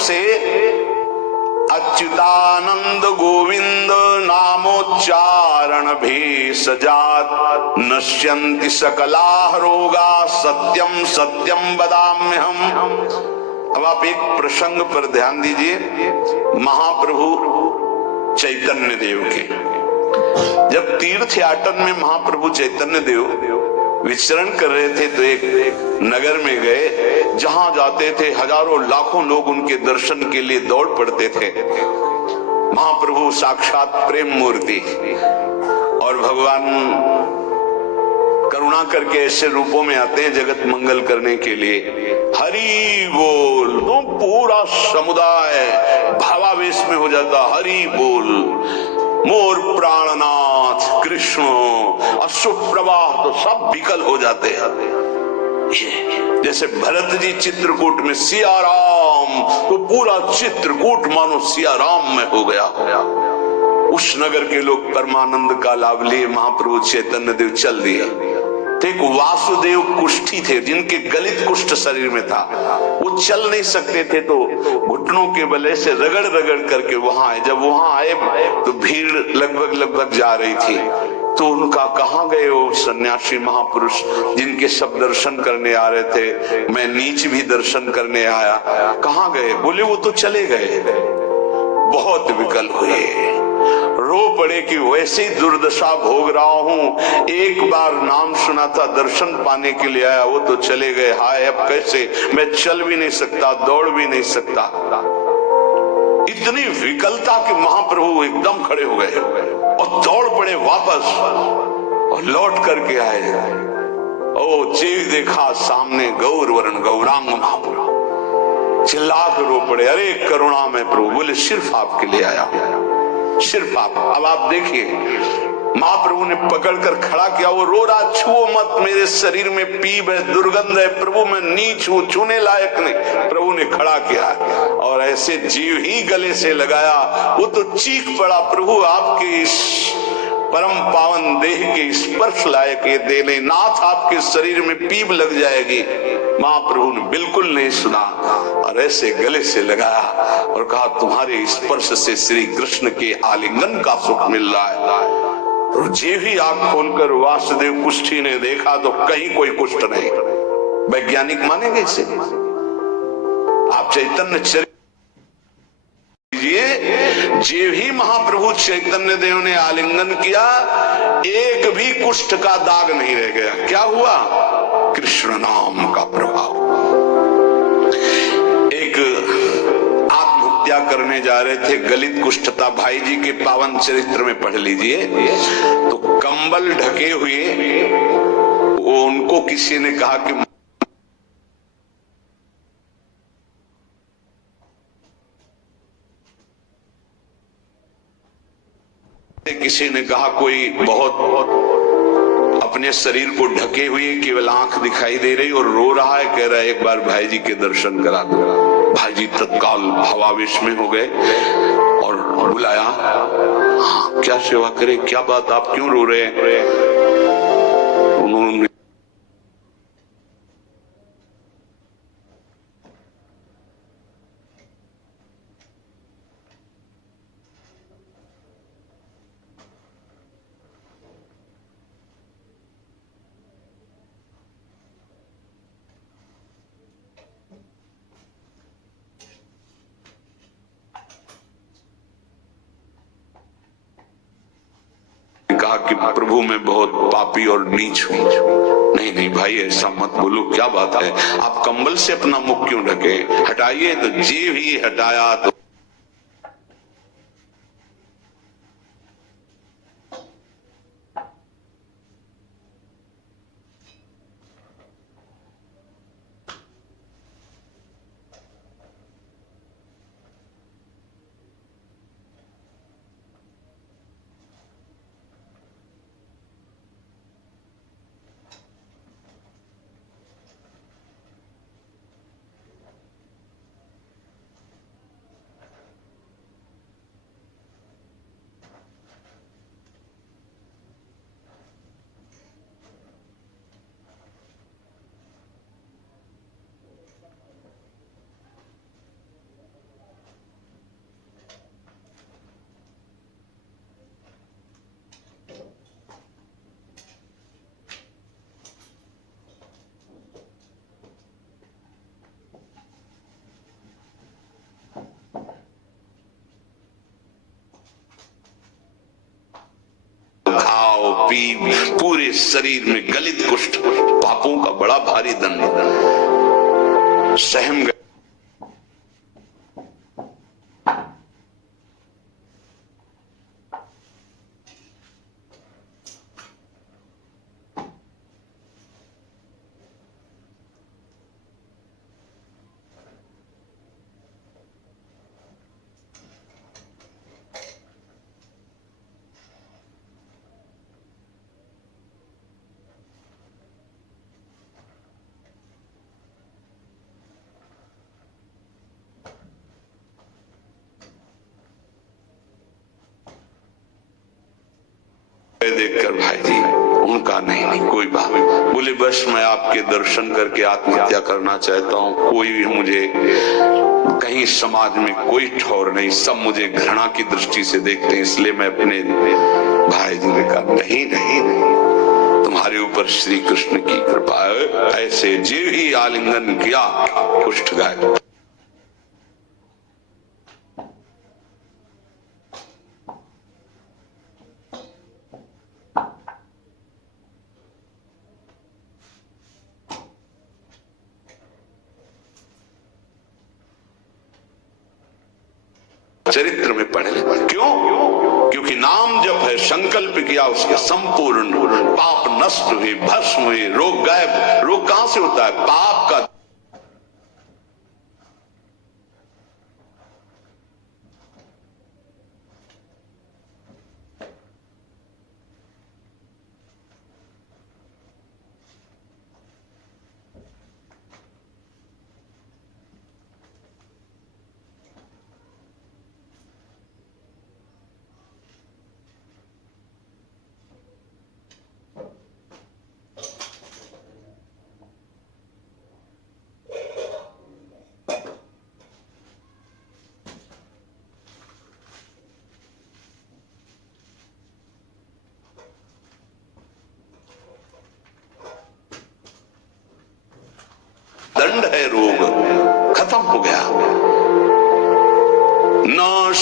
से अच्युतानंद गोविंद नामोच्चारण भेषजात नश्यन्ति सकला रोगा सत्यम सत्यम वदाम्यहम्। अब आप एक प्रसंग पर ध्यान दीजिए, महाप्रभु चैतन्य देव के जब तीर्थ याटन में महाप्रभु चैतन्य देव विचरण कर रहे थे तो एक नगर में गए, जहां जाते थे हजारों लाखों लोग उनके दर्शन के लिए दौड़ पड़ते थे। महाप्रभु साक्षात प्रेम मूर्ति, और भगवान करुणा करके ऐसे रूपों में आते हैं जगत मंगल करने के लिए। हरि बोल, तो पूरा समुदाय भावावेश में हो जाता, हरि बोल। मोर प्राणनाथ कृष्ण, अश्रु प्रवाह तो सब विकल हो जाते हैं। जैसे भरत जी चित्रकूट में सिया राम, तो पूरा चित्रकूट मानो सिया राम में हो गया। उस नगर के लोग परमानंद का लाभ लिए, महाप्रभु चैतन्य देव चल दिया। तो एक वासुदेव कुष्ठी थे जिनके गलित कुष्ठ शरीर में था, वो चल नहीं सकते थे, तो घुटनों के बले से रगड़ रगड़ करके वहां आए। जब वहां आए तो भीड़ लगभग जा रही थी, तो उनका कहाँ गए वो सन्यासी महापुरुष जिनके सब दर्शन करने आ रहे थे, मैं नीच भी दर्शन करने आया, कहाँ गए? बोले वो तो चले गए। बहुत विकल हुए, रो पड़े कि वैसे ही दुर्दशा भोग रहा हूं, एक बार नाम सुना था, दर्शन पाने के लिए आया, वो तो चले गए। हाय अब कैसे, मैं चल भी नहीं सकता, दौड़ भी नहीं सकता। इतनी विकलता कि महाप्रभु एकदम खड़े हो गए और दौड़ पड़े वापस और लौट करके आए। ओ जीव देखा सामने गौर वर्ण गौरांग महाप्रभु, चिल्ला कर रो पड़े, अरे करुणा में प्रभु। बोले सिर्फ आपके लिए आया, सिर्फ आप। अब आप देखिए, महाप्रभु ने पकड़कर खड़ा किया, वो रो रहा, छुओ मत, मेरे शरीर में पीप है, दुर्गंध है, प्रभु मैं नीच हूं, छूने लायक नहीं। प्रभु ने खड़ा किया और ऐसे जीव ही गले से लगाया, वो तो चीख पड़ा, प्रभु आपके इस परम पावन देह के स्पर्श लायक ये दे ले, नाथ आपके शरीर में पीप लग जाएगी। महाप्रभु ने बिल्कुल नहीं सुना और ऐसे गले से लगाया और कहा, तुम्हारे स्पर्श से श्री कृष्ण के आलिंगन का सुख मिल रहा है। और जे भी आंख खोलकर वासुदेव कुष्ठी ने देखा तो कहीं कोई कुष्ठ नहीं। वैज्ञानिक मानेंगे इसे? आप चैतन्य चरित्र जे भी महाप्रभु चैतन्य देव ने आलिंगन किया, एक भी कुष्ठ का दाग नहीं रह गया। क्या हुआ? कृष्ण नाम का प्रभाव। एक आत्महत्या करने जा रहे थे, गलित कुष्ठ था, भाई जी के पावन चरित्र में पढ़ लीजिए। तो कंबल ढके हुए वो उनको किसी ने कहा कि किसी ने कहा कोई बहुत अपने शरीर को ढके हुए केवल आंख दिखाई दे रही और रो रहा है, कह रहा है एक बार भाई जी के दर्शन करा दो। भाई जी तत्काल भावावेश में हो गए और बुलाया, हाँ, क्या सेवा करे, क्या बात, आप क्यों रो रहे हैं? उन्होंने कहा कि प्रभु मैं बहुत पापी और नीच हूं। नहीं नहीं भाई ऐसा मत बोलो, क्या बात है, आप कंबल से अपना मुख क्यों ढके? हटाइए। तो जीव ही हटाया तो घाव, पीप, पूरे शरीर में गलित कुष्ठ, पापों का बड़ा भारी दंड सहम गए। देखकर भाई जी उनका नहीं कोई बात। बोले बस मैं आपके दर्शन करके आत्महत्या करना चाहता हूँ, कोई भी मुझे कहीं समाज में कोई ठौर नहीं, सब मुझे घृणा की दृष्टि से देखते हैं, इसलिए मैं अपने भाई जी ने कहा नहीं नहीं नहीं, तुम्हारे ऊपर श्री कृष्ण की कृपा है। ऐसे जीव ही आलिंगन किया, कुष्ठ गायब। चरित्र में पढ़ ले। क्यों? क्योंकि नाम जब है संकल्प किया, उसके संपूर्ण पाप नष्ट हुए, भस्म हुए, रोग गायब। रोग कहां से होता है? पाप का। दंड है रोग, खत्म हो गया। न